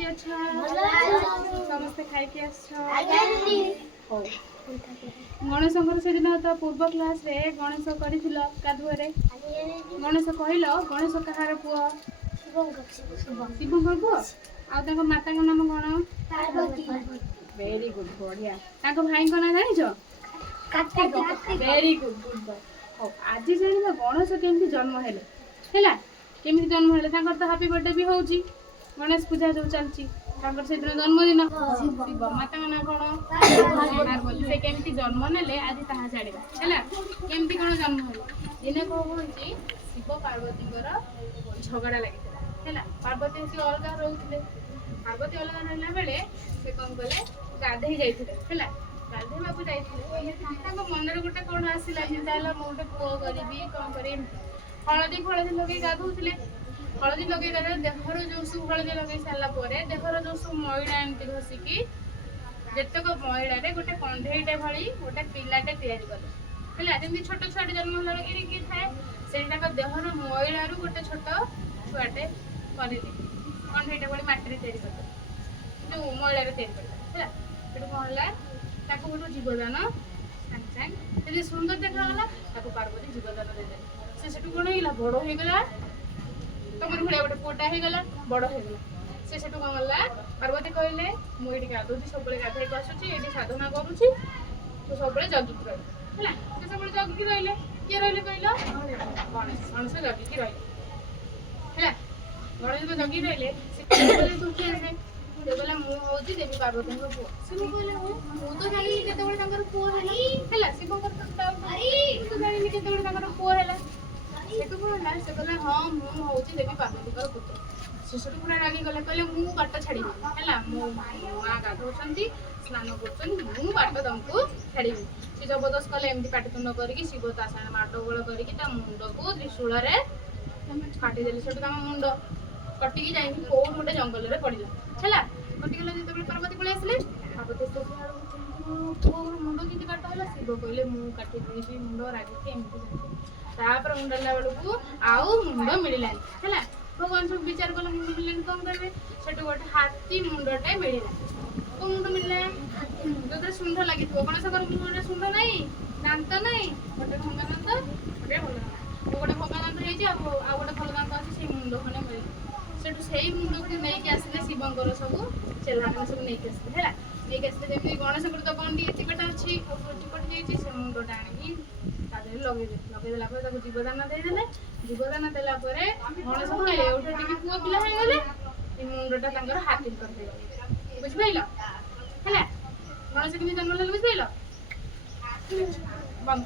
केमती अच्छा समस्ते खाई के गणेश से दिन तो पूर्व क्लास रे गणेश कर गाधुआरे गणेश कहल गणेश कहार पुआ शिवंकर पुआ आ माता नाम कौन वेरी गुड बढ़िया भाई ना जान वेरी गुड गुड बॉय हाँ आज जान गणेश केमती जन्म है केमी जन्म है तो हापी बर्थडे भी हूँ गणेश पूजा जो चलती से जन्मदिन शिव माता ना कौन पार्वती से केमती जन्म ने आज ता छाड़ा है केमती कौन जन्म है दिन कौन हो शिव पार्वती झगड़ा लगी है पार्वती सी अलग रोते पार्वती अलग रहा बेले से कौन कले गाधे जाते गाधेवा को जाते मनरे गोटे कौन आसला मुझे गोटे पुओ करी कौन कर हलदी फलदी लगे गाधुले हलदी लगे देहर जो सब हलदी लगे सारापर देहर जो सब मैला एमती घसिकी जेतक मैलारे गोटे कंधेईटे भली गोटे पिलाटे तैयारी कले जमी छोट छुआटे जन्म लगे थाए से देहर मैलू गोटे छोट छुआटे कर कंधेईटे भली मटी तैयारी कर जो मैलारे तैयारी कर कौन है गोटे जीवदान सागे सागे सुंदर देखागला पार्वती जीवदान देदेले से कौन होगा बड़ होगा तुम भाया गोटे पुटा होगा बड़ होगा से कौन गला पार्वती कहले मुझे गाधुची सब गाधे आसूची ये साधना करुच्ची तू सब जगिकी रही है सब जगिकी रही किए रही कहल गणेश गणेश जगिकी रही है गणेश को जगिकी रही तू किए से कहला मुझे देवी पार्वती पुओ शिव कहले मु तो जानी केत पुओ है शिवकर तो जानी केत पुओ है से कौन से कहला हाँ मुझे देवी पार्वती पुत्र से पूरा रागी गले कहले मु बाट छाड़ी है मो माँ गाधौन स्नान कर बाट तुमको छाड़ी सी जबरदस्त कले एमती पाटितुंड करके शिव ता साथ माडगोल कर मुंड को त्रिशूल काटिदेले से मुंड कटिकी जा कौन गोटे जंगल में पड़ा है कटिगला जो पार्वती पलि आसे पार्वती पुओ मुंड कि काटा शिव कहले मु काटिदेवी मुंड रागिकी एमती तापर मुंडला बेलू आउ मुंड मिलला है भगवान सब विचार कले मुंड मिलने कौन करेंगे से गोटे हाथी मुंडटे मिलला को मुंड मिलला जो सुंदर लगी गणेश मुंडे सुंदर ना दांत ना गोटे भंगा दांत गोटे भल दांत गोटे भंगा दांत हो गोटे भल दांत अच्छे से मुंड खने मिले से मुंड को लेकिन आसले शिवंकर सब चेला सब नहीं आसते है नहीं आसते जमी गणेश तो कौन चिपटा अच्छी चिपट जाइए से मुंडटा आनिकी लगेदेला जीवदान देदेले जीवदान देलापर गणेश कहले गोटे टी पुओ पिला हो गले मुंडटा हाथी करदे बुझिपाइल है गणेश केमी जन्म लगे बुझिपाइल बंद।